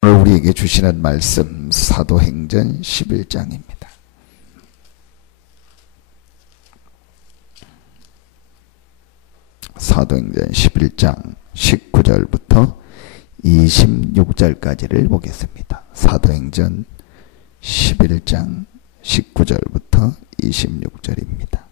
오늘 우리에게 주시는 말씀 사도행전 11장입니다. 사도행전 11장 19절부터 26절까지를 보겠습니다. 사도행전 11장 19절부터 26절입니다.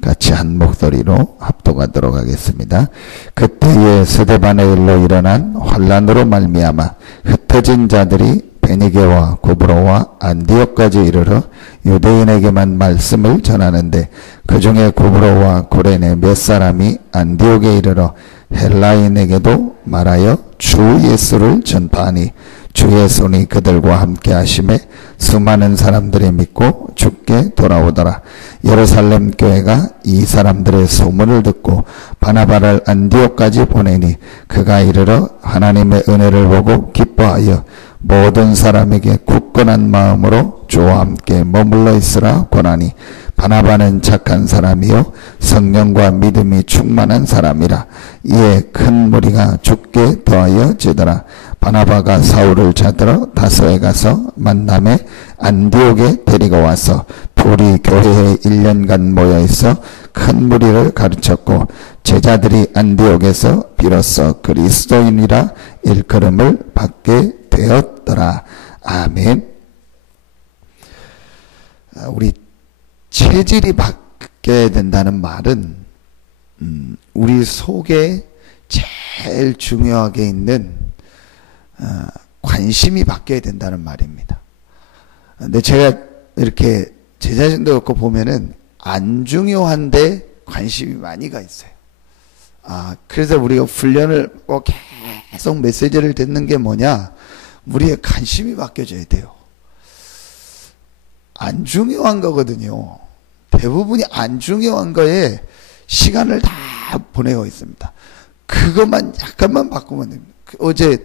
같이 한 목소리로 합독하도록 하겠습니다. 그때에 스데반의 일로 일어난 환란으로 말미암아 흩어진 자들이 베니게와 고브로와 안디옥까지 이르러 유대인에게만 말씀을 전하는데 그 중에 고브로와 고레네 몇 사람이 안디옥에 이르러 헬라인에게도 말하여 주 예수를 전파하니 주의 손이 그들과 함께 하심에 수많은 사람들이 믿고 주께 돌아오더라. 예루살렘 교회가 이 사람들의 소문을 듣고 바나바를 안디옥까지 보내니 그가 이르러 하나님의 은혜를 보고 기뻐하여 모든 사람에게 굳건한 마음으로 주와 함께 머물러 있으라 권하니 바나바는 착한 사람이요 성령과 믿음이 충만한 사람이라. 이에 큰 무리가 주께 더하여 지더라. 바나바가 사울을 찾으러 다소에 가서 만남에 안디옥에 데리고 와서 둘이 교회에 1년간 모여있어 큰 무리를 가르쳤고 제자들이 안디옥에서 비로소 그리스도인이라 일컬음을 받게 되었더라. 아멘. 우리 체질이 바뀌어야 된다는 말은 우리 속에 제일 중요하게 있는 관심이 바뀌어야 된다는 말입니다. 근데 제가 이렇게 제 자신도 그렇고 보면은 안 중요한데 관심이 많이 가 있어요. 그래서 우리가 훈련을 꼭 계속 메시지를 듣는 게 뭐냐? 우리의 관심이 바뀌어져야 돼요. 안 중요한 거거든요. 대부분이 안 중요한 거에 시간을 다 보내고 있습니다. 그것만 약간만 바꾸면 됩니다. 어제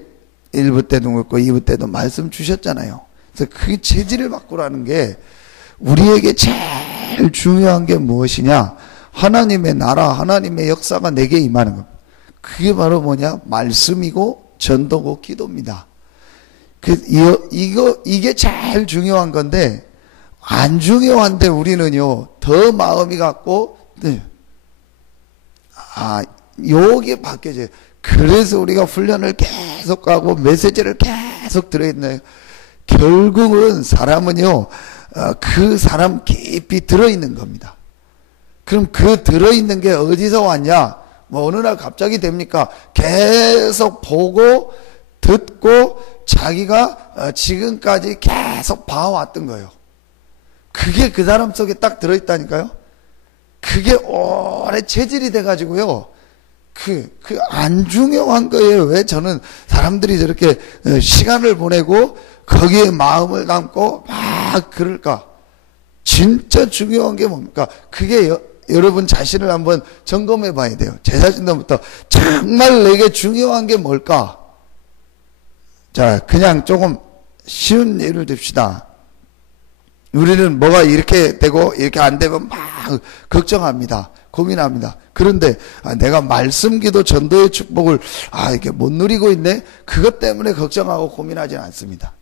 1부 때도 그렇고 2부 때도 말씀 주셨잖아요. 그래서 그 체질을 바꾸라는 게 우리에게 제일 중요한 게 무엇이냐? 하나님의 나라, 하나님의 역사가 내게 임하는 겁니다. 그게 바로 뭐냐? 말씀이고 전도고 기도입니다. 이게 제일 중요한 건데 안 중요한데 우리는요 더 마음이 갖고 요게 바뀌어져요. 그래서 우리가 훈련을 계속 가고 메시지를 계속 들어있네요. 결국은 사람은요 그 사람 깊이 들어있는 겁니다. 그럼 그 들어있는 게 어디서 왔냐? 뭐 어느 날 갑자기 됩니까? 계속 보고 듣고 자기가 지금까지 계속 봐왔던 거예요. 그게 그 사람 속에 딱 들어있다니까요. 그게 오래 체질이 돼가지고요. 안 중요한 거예요. 왜 저는 사람들이 저렇게 시간을 보내고 거기에 마음을 담고 막 그럴까? 진짜 중요한 게 뭡니까? 그게 여러분 자신을 한번 점검해 봐야 돼요. 제 자신부터 정말 내게 중요한 게 뭘까? 자, 그냥 조금 쉬운 예를 듭시다. 우리는 뭐가 이렇게 되고 이렇게 안 되면 막 걱정합니다. 고민합니다. 그런데 내가 말씀 기도 전도의 축복을 이렇게 못 누리고 있네. 그것 때문에 걱정하고 고민하지 않습니다.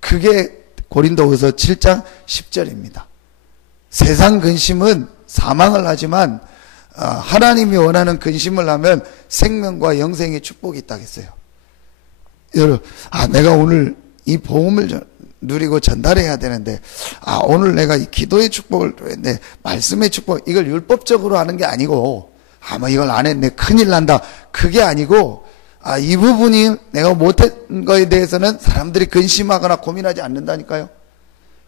그게 고린도후서 7장 10절입니다. 세상 근심은 사망을 하지만 하나님이 원하는 근심을 하면 생명과 영생의 축복이 있다고 했어요. 여러분, 내가 오늘 이 복음을 누리고 전달해야 되는데 오늘 내가 이 기도의 축복을 했는데 말씀의 축복 이걸 율법적으로 하는 게 아니고 뭐 이걸 안 했네 큰일 난다 그게 아니고 이 부분이 내가 못한 거에 대해서는 사람들이 근심하거나 고민하지 않는다니까요.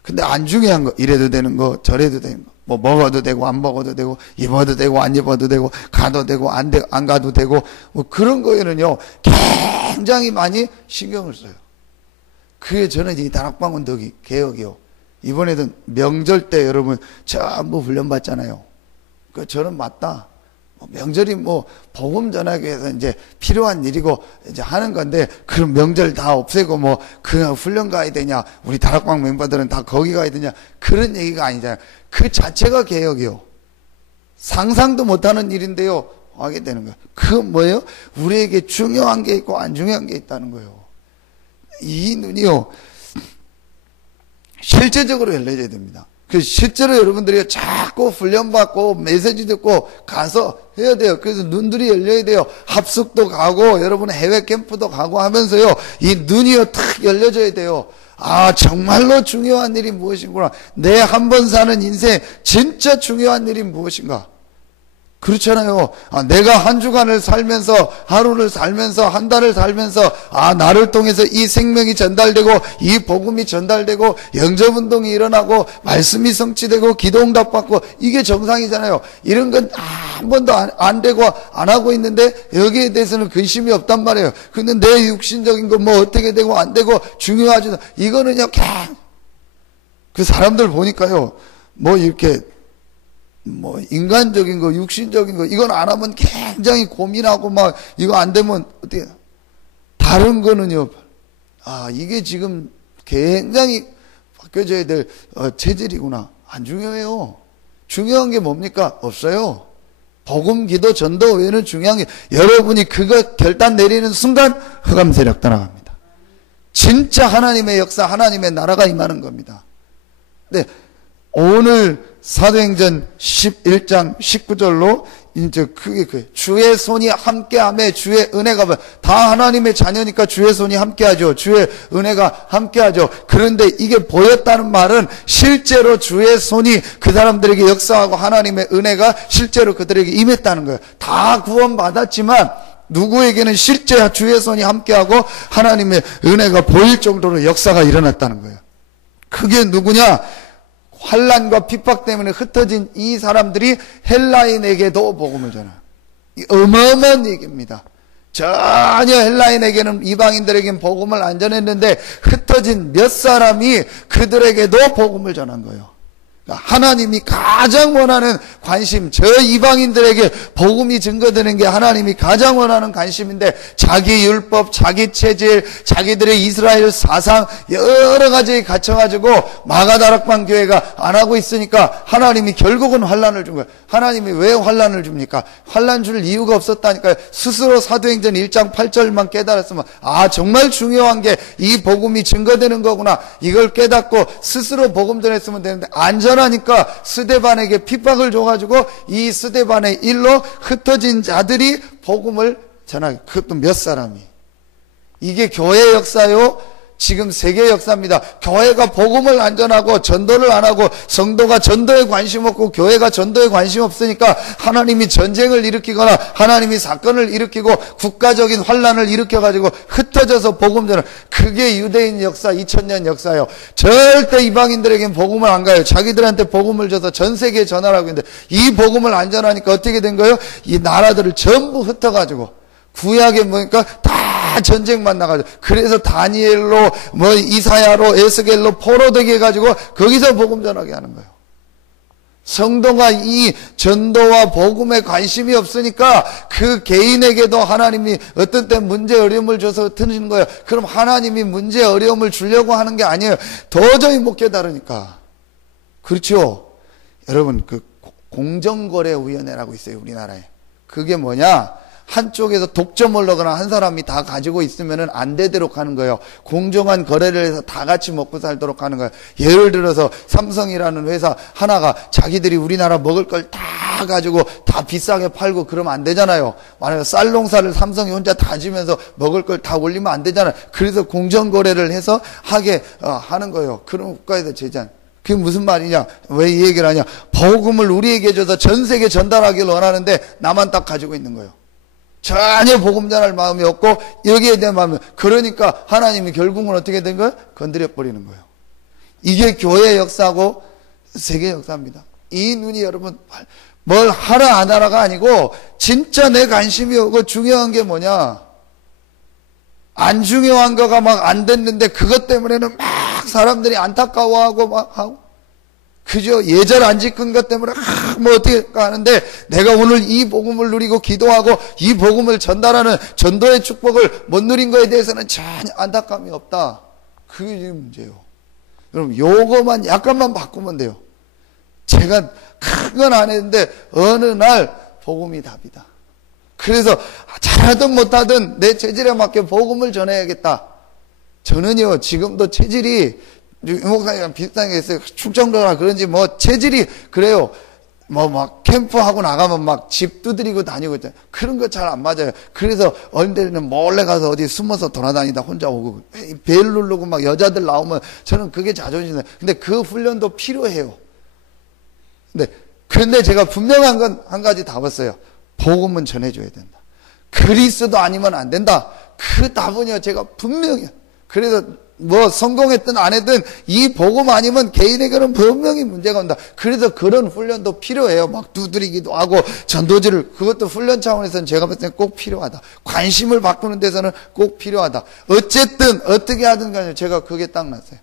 근데 안 중요한 거 이래도 되는 거 저래도 되는 거 뭐 먹어도 되고 안 먹어도 되고 입어도 되고 안 입어도 되고 가도 되고 안 가도 되고 뭐 그런 거에는요 굉장히 많이 신경을 써요. 그게 저는 이 다락방은 덕이 개혁이요. 이번에도 명절 때 여러분 전부 훈련 받잖아요. 저는 맞다. 명절이 복음 전하기 위해서 이제 필요한 일이고 이제 하는 건데 그럼 명절 다 없애고 그냥 훈련 가야 되냐? 우리 다락방 멤버들은 다 거기 가야 되냐? 그런 얘기가 아니잖아요. 그 자체가 개혁이요. 상상도 못하는 일인데요. 하게 되는 거예요. 그 뭐예요? 우리에게 중요한 게 있고 안 중요한 게 있다는 거예요. 이 눈이요. 실제적으로 열려야 됩니다. 실제로 여러분들이 자꾸 훈련받고 메시지 듣고 가서 해야 돼요. 그래서 눈들이 열려야 돼요. 합숙도 가고 여러분 해외 캠프도 가고 하면서요. 이 눈이요 탁 열려져야 돼요. 아, 정말로 중요한 일이 무엇인구나. 내 한 번 사는 인생 진짜 중요한 일이 무엇인가. 그렇잖아요. 아, 내가 한 주간을 살면서, 하루를 살면서, 한 달을 살면서, 아, 나를 통해서 이 생명이 전달되고, 이 복음이 전달되고, 영접운동이 일어나고, 말씀이 성취되고, 기도응답 받고, 이게 정상이잖아요. 이런 건 한 번도 안 되고, 안 하고 있는데, 여기에 대해서는 근심이 없단 말이에요. 근데 내 육신적인 거 뭐 어떻게 되고, 안 되고, 중요하지도, 이거는요, 그냥, 그 사람들 보니까요, 뭐 이렇게, 뭐 인간적인 거, 육신적인 거 이건 안 하면 굉장히 고민하고 막 이거 안 되면 어떻게 다른 거는요. 아, 이게 지금 굉장히 바뀌어져야 될 체질이구나. 안 중요해요. 중요한 게 뭡니까? 없어요. 복음, 기도, 전도 외에는 중요한 게 여러분이 그거 결단 내리는 순간 흑암 세력 떠나갑니다. 진짜 하나님의 역사, 하나님의 나라가 임하는 겁니다. 네, 오늘 사도행전 11장 19절로 이제 그게 주의 손이 함께함에 주의 은혜가 다 하나님의 자녀니까 주의 손이 함께하죠. 주의 은혜가 함께하죠. 그런데 이게 보였다는 말은 실제로 주의 손이 그 사람들에게 역사하고 하나님의 은혜가 실제로 그들에게 임했다는 거예요. 다 구원받았지만 누구에게는 실제 주의 손이 함께하고 하나님의 은혜가 보일 정도로 역사가 일어났다는 거예요. 그게 누구냐? 환난과 핍박 때문에 흩어진 이 사람들이 헬라인에게도 복음을 전해요. 어마어마한 얘기입니다. 전혀 헬라인에게는, 이방인들에게는 복음을 안 전했는데 흩어진 몇 사람이 그들에게도 복음을 전한 거예요. 하나님이 가장 원하는 관심, 저 이방인들에게 복음이 증거되는 게 하나님이 가장 원하는 관심인데 자기 율법, 자기 체질, 자기들의 이스라엘 사상 여러 가지에 갇혀가지고 마가다락방 교회가 안 하고 있으니까 하나님이 결국은 환난을 준 거예요. 하나님이 왜 환난을 줍니까? 환난 줄 이유가 없었다니까요. 스스로 사도행전 1장 8절만 깨달았으면 아, 정말 중요한 게 이 복음이 증거되는 거구나. 이걸 깨닫고 스스로 복음 전했으면 되는데 안전하니까 스데반에게 핍박을 줘가지고 이 스데반의 일로 흩어진 자들이 복음을 전하게. 그것도 몇 사람이. 이게 교회 역사요. 지금 세계 역사입니다. 교회가 복음을 안 전하고 전도를 안 하고 성도가 전도에 관심 없고 교회가 전도에 관심 없으니까 하나님이 전쟁을 일으키거나 하나님이 사건을 일으키고 국가적인 환란을 일으켜가지고 흩어져서 복음 전을. 그게 유대인 역사 2000년 역사예요. 절대 이방인들에겐 복음을 안 가요. 자기들한테 복음을 줘서 전 세계에 전하라고 했는데 이 복음을 안 전하니까 어떻게 된 거예요? 이 나라들을 전부 흩어가지고 구약에 보니까 다 전쟁만 나가지고 그래서 다니엘로 뭐 이사야로 에스겔로 포로되게 해가지고 거기서 복음 전하게 하는 거예요. 성도가 이 전도와 복음에 관심이 없으니까 그 개인에게도 하나님이 어떤 때 문제 어려움을 줘서 흩어지는 거예요. 그럼 하나님이 문제 어려움을 주려고 하는 게 아니에요. 도저히 못 깨달으니까. 그렇죠. 여러분, 그 공정거래위원회라고 있어요, 우리나라에. 그게 뭐냐? 한쪽에서 독점을 하거나 한 사람이 다 가지고 있으면은 안 되도록 하는 거예요. 공정한 거래를 해서 다 같이 먹고 살도록 하는 거예요. 예를 들어서 삼성이라는 회사 하나가 자기들이 우리나라 먹을 걸 다 가지고 다 비싸게 팔고 그러면 안 되잖아요. 만약에 쌀 농사를 삼성이 혼자 다 지면서 먹을 걸 다 올리면 안 되잖아요. 그래서 공정 거래를 해서 하게 하는 거예요. 그럼 국가에서 제재한. 그게 무슨 말이냐? 왜 이 얘기를 하냐? 복음을 우리에게 줘서 전 세계 전달하기를 원하는데 나만 딱 가지고 있는 거예요. 전혀 복음 전할 마음이 없고 여기에 대한 마음이. 그러니까 하나님이 결국은 어떻게 된 거예요? 건드려 버리는 거예요. 이게 교회 역사고 세계 역사입니다. 이 눈이 여러분 뭘 하라 안 하라가 아니고 진짜 내 관심이 오고 중요한 게 뭐냐? 안 중요한 거가 막 안 됐는데 그것 때문에는 막 사람들이 안타까워하고 막 하고, 그죠? 예절 안 지킨 것 때문에 뭐 어떻게 하는데 내가 오늘 이 복음을 누리고 기도하고 이 복음을 전달하는 전도의 축복을 못 누린 거에 대해서는 전혀 안타까움이 없다. 그게 지금 문제예요. 여러분 요거만 약간만 바꾸면 돼요. 제가 큰 건 안 했는데 어느 날 복음이 답이다. 그래서 잘하든 못하든 내 체질에 맞게 복음을 전해야겠다. 저는요 지금도 체질이 목사님이랑 비슷한 게 있어요. 충청도라 그런지 뭐 체질이 그래요. 뭐 막 캠프하고 나가면 막 집 두드리고 다니고 있잖아요. 그런 거 잘 안 맞아요. 그래서 어린 때는 몰래 가서 어디 숨어서 돌아다니다 혼자 오고 벨 누르고 막 여자들 나오면 저는 그게 자존심이에요. 근데 그 훈련도 필요해요. 근데 제가 분명한 건 한 가지 답었어요. 복음은 전해줘야 된다. 그리스도 아니면 안 된다. 그 답은요 제가 분명히. 그래서 뭐 성공했든 안 했든 이 복음 아니면 개인에게는 분명히 문제가 온다. 그래서 그런 훈련도 필요해요. 막 두드리기도 하고 전도지를 그것도 훈련 차원에서는 제가 봤을 때는 꼭 필요하다. 관심을 바꾸는 데서는 꼭 필요하다. 어쨌든 어떻게 하든 간에 제가 그게 딱 났어요.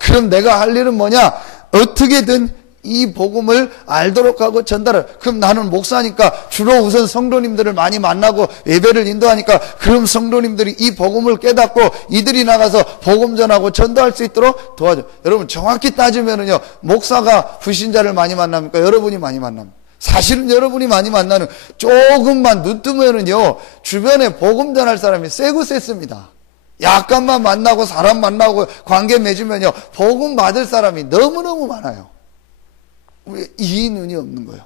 그럼 내가 할 일은 뭐냐? 어떻게든 이 복음을 알도록 하고 전달을. 그럼 나는 목사니까 주로 우선 성도님들을 많이 만나고 예배를 인도하니까 그럼 성도님들이 이 복음을 깨닫고 이들이 나가서 복음 전하고 전도할 수 있도록 도와줘. 여러분 정확히 따지면은요 목사가 불신자를 많이 만납니까? 여러분이 많이 만납니다. 사실은 여러분이 많이 만나는 조금만 눈 뜨면은요 주변에 복음 전할 사람이 세고 셌습니다. 약간만 만나고 사람 만나고 관계 맺으면요 복음 받을 사람이 너무너무 많아요. 이 눈이 없는 거예요.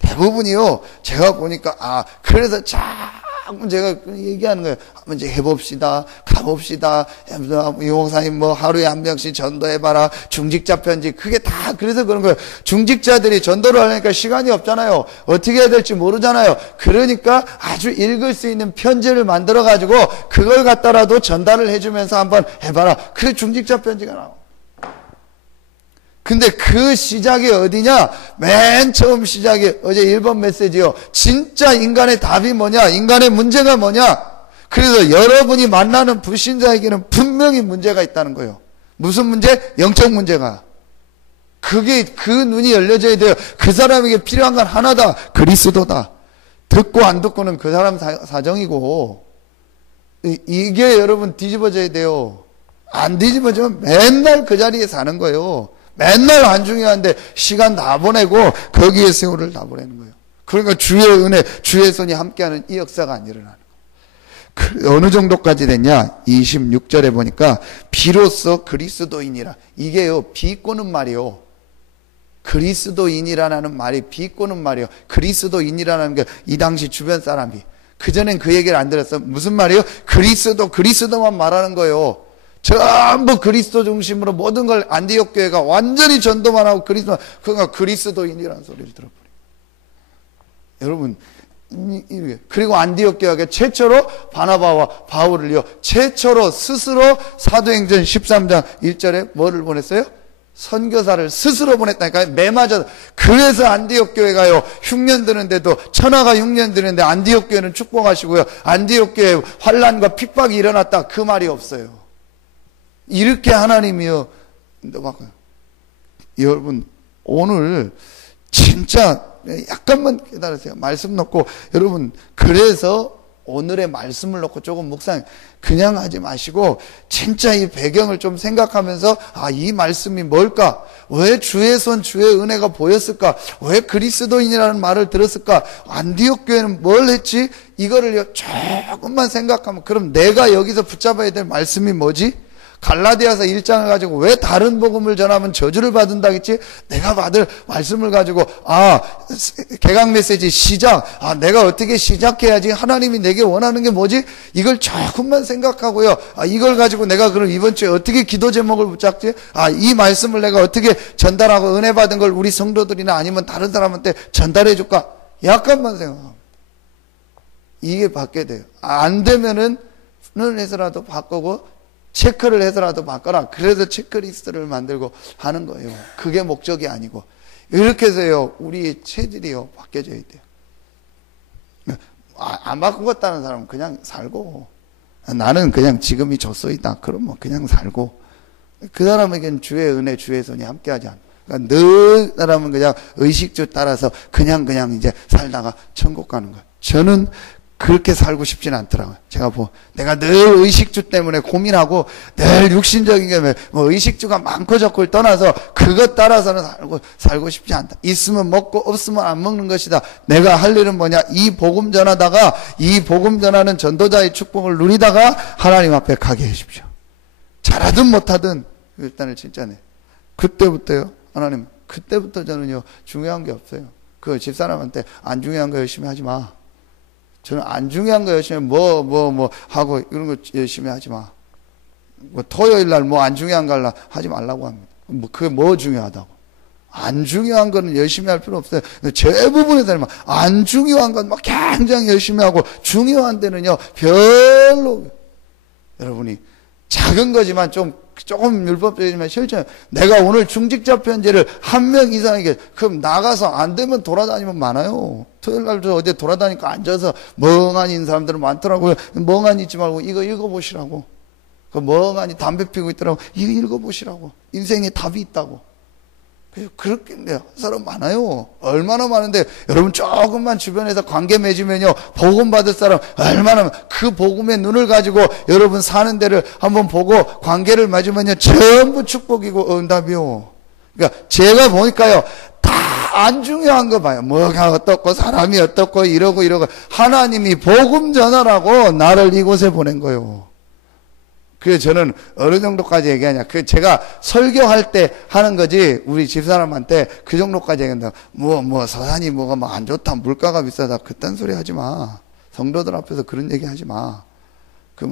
대부분이요. 제가 보니까 그래서 자꾸 제가 얘기하는 거예요. 한번 이제 해봅시다. 가봅시다. 이 목사님 뭐 하루에 한 명씩 전도해봐라. 중직자 편지. 그게 다 그래서 그런 거예요. 중직자들이 전도를 하려니까 시간이 없잖아요. 어떻게 해야 될지 모르잖아요. 그러니까 아주 읽을 수 있는 편지를 만들어가지고 그걸 갖다라도 전달을 해주면서 한번 해봐라. 그래 중직자 편지가 나와. 근데 그 시작이 어디냐? 맨 처음 시작이 어제 1번 메시지요. 진짜 인간의 답이 뭐냐? 인간의 문제가 뭐냐? 그래서 여러분이 만나는 불신자에게는 분명히 문제가 있다는 거예요. 무슨 문제? 영적 문제가. 그게 그 눈이 열려져야 돼요. 그 사람에게 필요한 건 하나다. 그리스도다. 듣고 안 듣고는 그 사람 사정이고 이게 여러분 뒤집어져야 돼요. 안 뒤집어지면 맨날 그 자리에 사는 거예요. 맨날 안 중요한데 시간 다 보내고 거기에 세월을 다 보내는 거예요. 그러니까 주의 은혜, 주의 손이 함께하는 이 역사가 안 일어나는 거예요. 어느 정도까지 됐냐? 26절에 보니까 비로소 그리스도인이라. 이게요 비꼬는 말이요. 그리스도인이라는 말이 비꼬는 말이요. 그리스도인이라는 게 이 당시 주변 사람이 그전엔 그 얘기를 안 들었어. 무슨 말이에요? 그리스도만 말하는 거예요. 전부 그리스도 중심으로 모든 걸 안디옥 교회가 완전히 전도만 하고 그러니까 그리스도인이라는 소리를 들어버려요. 여러분 그리고 안디옥 교회가 최초로 바나바와 바울을요 최초로 스스로 사도행전 13장 1절에 뭐를 보냈어요? 선교사를 스스로 보냈다니까요. 매맞아. 그래서 안디옥 교회가요 6년 되는데도 천하가 6년 되는데 안디옥 교회는 축복하시고요 안디옥 교회 환난과 핍박이 일어났다 그 말이 없어요. 이렇게 하나님이요. 여러분 오늘 진짜 약간만 기다리세요. 말씀 놓고 여러분 그래서 오늘의 말씀을 놓고 조금 묵상 그냥 하지 마시고 진짜 이 배경을 좀 생각하면서 이 말씀이 뭘까? 왜 주의 손 주의 은혜가 보였을까? 왜 그리스도인이라는 말을 들었을까? 안디옥 교회는 뭘 했지? 이거를 조금만 생각하면 그럼 내가 여기서 붙잡아야 될 말씀이 뭐지? 갈라디아서 1장을 가지고 왜 다른 복음을 전하면 저주를 받는다 했지? 내가 받을 말씀을 가지고 개강 메시지 시작 내가 어떻게 시작해야지? 하나님이 내게 원하는 게 뭐지? 이걸 조금만 생각하고요 이걸 가지고 내가 그럼 이번 주에 어떻게 기도 제목을 붙잡지? 이 말씀을 내가 어떻게 전달하고 은혜 받은 걸 우리 성도들이나 아니면 다른 사람한테 전달해 줄까? 약간만 생각하고 이게 받게 돼요. 안 되면은 해서라도 바꾸고 체크를 해서라도 바꿔라. 그래서 체크리스트를 만들고 하는 거예요. 그게 목적이 아니고. 이렇게 해서요, 우리의 체질이요, 바뀌어져야 돼요. 안 바꾸겠다는 사람은 그냥 살고, 나는 그냥 지금이 졌어이다. 그러면 그냥 살고, 그 사람에게는 주의 은혜, 주의 손이 함께하지 않아. 그러니까 늘 사람은 그냥 의식주 따라서 그냥 이제 살다가 천국 가는 거예요. 저는 그렇게 살고 싶진 않더라고요. 제가 내가 늘 의식주 때문에 고민하고 늘 육신적인 게 의식주가 많고 적고를 떠나서 그것 따라서는 살고 싶지 않다. 있으면 먹고 없으면 안 먹는 것이다. 내가 할 일은 뭐냐? 이 복음 전하다가 이 복음 전하는 전도자의 축복을 누리다가 하나님 앞에 가게 해주십시오. 잘하든 못하든 일단은 진짜네. 그때부터요. 하나님, 그때부터 저는요 중요한 게 없어요. 그 집사람한테 안 중요한 거 열심히 하지 마. 저는 안 중요한 거 열심히 하고 이런 거 열심히 하지 마. 토요일 날 안 중요한 거 하지 말라고 합니다. 그게 중요하다고. 안 중요한 거는 열심히 할 필요 없어요. 제 부분에서는 안 중요한 건 굉장히 열심히 하고 중요한 데는요 별로. 여러분이 작은 거지만 조금 율법적이지만 실천. 내가 오늘 중직자 편지를 1명 이상에게 그럼 나가서 안 되면 돌아다니면 많아요. 토요일 날도 어디 돌아다니까 앉아서 멍하니 있는 사람들은 많더라고요. 멍하니 있지 말고 이거 읽어보시라고. 그 멍하니 담배 피우고 있더라고. 이거 읽어보시라고. 인생에 답이 있다고. 그렇게 사람 많아요. 얼마나 많은데 여러분 조금만 주변에서 관계 맺으면요 복음 받을 사람 얼마나 그 복음의 눈을 가지고 여러분 사는 데를 한번 보고 관계를 맺으면요 전부 축복이고 응답이요. 그러니까 제가 보니까요 다 안 중요한 거 봐요. 뭐가 어떻고 사람이 어떻고 이러고 하나님이 복음 전하라고 나를 이곳에 보낸 거예요. 그래서 저는 어느 정도까지 얘기하냐. 제가 설교할 때 하는 거지, 우리 집사람한테 그 정도까지 얘기한다. 서산이 뭐가 안 좋다, 물가가 비싸다, 그딴 소리 하지 마. 성도들 앞에서 그런 얘기 하지 마. 그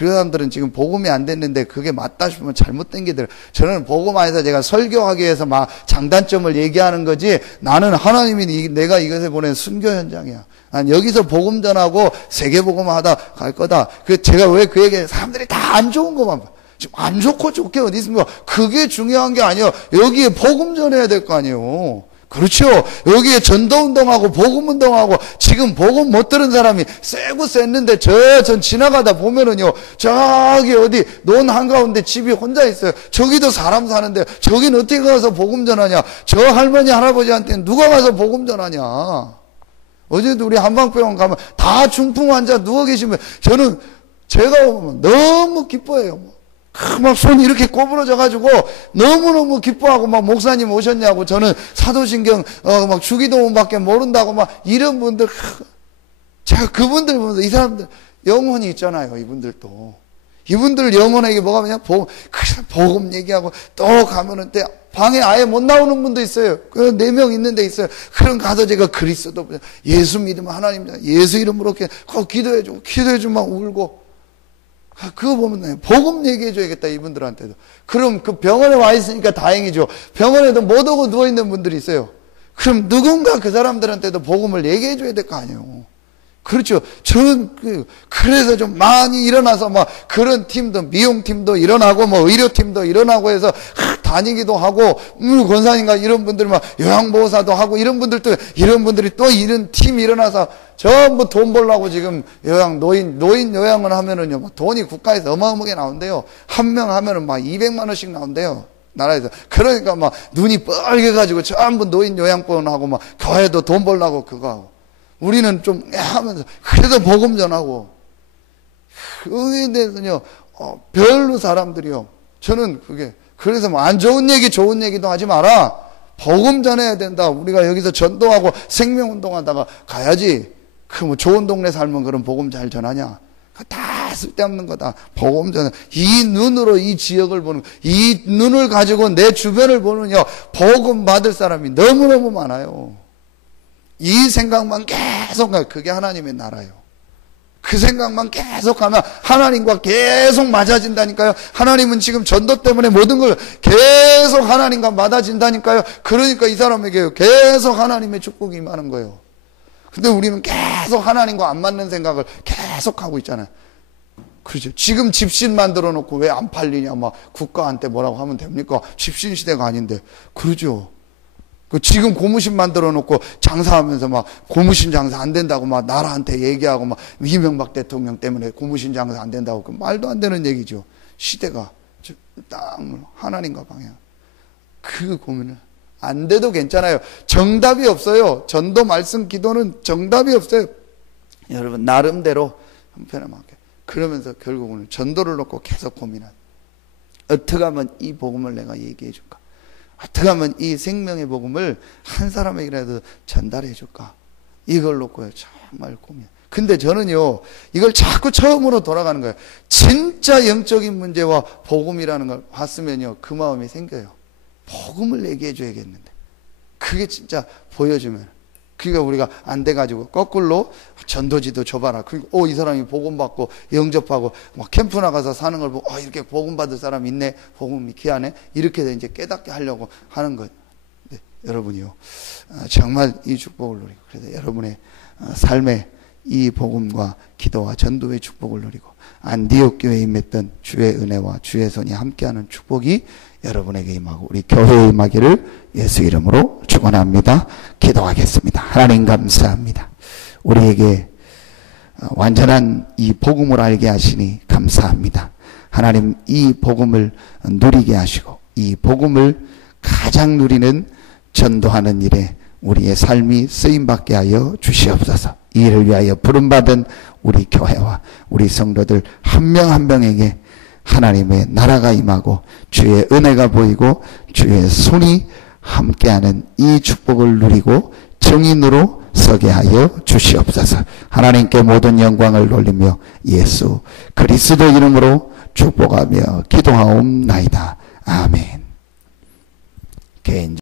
사람들은 지금 복음이 안 됐는데 그게 맞다 싶으면 잘못된 게 들어요. 저는 복음 안에서 제가 설교하기 위해서 장단점을 얘기하는 거지, 나는 하나님이 내가 이것에 보낸 순교 현장이야. 난 여기서 복음 전하고 세계 복음 하다 갈 거다. 제가 왜 그 얘기, 사람들이 다 안 좋은 것만 봐. 지금 안 좋고 좋게 어디 있습니까? 그게 중요한 게 아니에요. 여기에 복음 전해야 될 거 아니에요. 그렇죠. 여기에 전도운동하고 복음운동하고 지금 복음 못 들은 사람이 세고 셌는데 전 지나가다 보면은요 저기 어디 논 한가운데 집이 혼자 있어요. 저기도 사람 사는데 저기는 어떻게 가서 복음 전하냐. 저 할머니 할아버지한테는 누가 가서 복음 전하냐. 어제도 우리 한방병원 가면 다 중풍 환자 누워 계시면 제가 보면 너무 기뻐해요. 손이 이렇게 꼬부러져가지고 너무너무 기뻐하고 목사님 오셨냐고. 저는 사도신경 주기도문밖에 모른다고 이런 분들, 제가 그분들 보면서 이 사람들 영혼이 있잖아요. 이분들 영혼에게 뭐가 뭐냐 복음 얘기하고 또 가면은 방에 아예 못 나오는 분도 있어요. 4명 있는 데 있어요. 그럼 가서 제가 그리스도 예수 믿으면 하나님 예수 이름으로 이렇게 기도해주면 울고. 그거 보면 복음 얘기해줘야겠다, 이분들한테도. 그럼 그 병원에 와 있으니까 다행이죠. 병원에도 못 오고 누워있는 분들이 있어요. 그럼 누군가 그 사람들한테도 복음을 얘기해줘야 될 거 아니에요. 그렇죠. 저는 그래서 좀 많이 일어나서 그런 팀도, 미용팀도 일어나고 의료팀도 일어나고 해서 다니기도 하고, 권사님과 이런 분들 요양보호사도 하고 이런 분들이 또 이런 팀 일어나서 전부 돈 벌려고 지금 노인 요양을 하면은요 돈이 국가에서 어마어마하게 나온대요. 한 명 하면은 200만 원씩 나온대요. 나라에서. 그러니까 눈이 뻘개가지고 전부 노인 요양보호하고 교회도 돈 벌려고 그거 하고. 우리는 좀 하면서 그래도 복음 전하고. 그에 대해서는요 별로 사람들이요, 저는 그래서 안 좋은 얘기 좋은 얘기도 하지 마라. 복음 전해야 된다. 우리가 여기서 전도하고 생명운동하다가 가야지. 좋은 동네 살면 그런 복음 잘 전하냐. 다 쓸데없는 거다. 복음 전해. 이 눈으로 이 지역을 보는, 이 눈을 가지고 내 주변을 보는요 복음 받을 사람이 너무너무 많아요. 이 생각만 계속 가요. 그게 하나님의 나라예요. 그 생각만 계속 하면 하나님과 계속 맞아진다니까요. 하나님은 지금 전도 때문에 모든 걸 계속 하나님과 맞아진다니까요. 그러니까 이 사람에게 계속 하나님의 축복이 임하는 거예요. 근데 우리는 계속 하나님과 안 맞는 생각을 계속 하고 있잖아요. 그렇죠. 지금 집신 만들어 놓고 왜 안 팔리냐, 국가한테 뭐라고 하면 됩니까? 집신 시대가 아닌데. 그러죠. 지금 고무신 만들어 놓고 장사하면서 고무신 장사 안 된다고 나라한테 얘기하고 이명박 대통령 때문에 고무신 장사 안 된다고. 말도 안 되는 얘기죠. 시대가 딱 하나님과 방향. 그 고민을 안 돼도 괜찮아요. 정답이 없어요. 전도 말씀 기도는 정답이 없어요. 여러분 나름대로 형편없게 그러면서 결국은 전도를 놓고 계속 고민한 어떻게 하면 이 복음을 내가 얘기해 줄까? 어떻게 하면 이 생명의 복음을 한 사람에게라도 전달해 줄까? 이걸 놓고 정말 고민. 근데 저는요 이걸 자꾸 처음으로 돌아가는 거예요. 진짜 영적인 문제와 복음이라는 걸 봤으면요 그 마음이 생겨요. 복음을 얘기해 줘야겠는데 그게 진짜 보여주면 그러니까 우리가 안 돼가지고 거꾸로 전도지도 줘봐라. 그리고 이 사람이 복음 받고 영접하고 막 캠프 나가서 사는 걸 보고 이렇게 복음 받을 사람 있네, 복음이 귀하네, 이렇게 이제 깨닫게 하려고 하는 것. 네, 여러분이요 정말 이 축복을 누리고 그래서 여러분의 삶에 이 복음과 기도와 전도의 축복을 누리고 안디옥 교회에 임했던 주의 은혜와 주의 손이 함께하는 축복이 여러분에게 임하고 우리 교회에 임하기를 예수 이름으로 축원합니다. 기도하겠습니다. 하나님 감사합니다. 우리에게 완전한 이 복음을 알게 하시니 감사합니다. 하나님 이 복음을 누리게 하시고 이 복음을 가장 누리는 전도하는 일에 우리의 삶이 쓰임받게 하여 주시옵소서. 이 일을 위하여 부름받은 우리 교회와 우리 성도들 한 명 한 명에게 하나님의 나라가 임하고 주의 은혜가 보이고 주의 손이 함께하는 이 축복을 누리고 증인으로 서게 하여 주시옵소서. 하나님께 모든 영광을 돌리며 예수 그리스도 이름으로 축복하며 기도하옵나이다. 아멘. 개인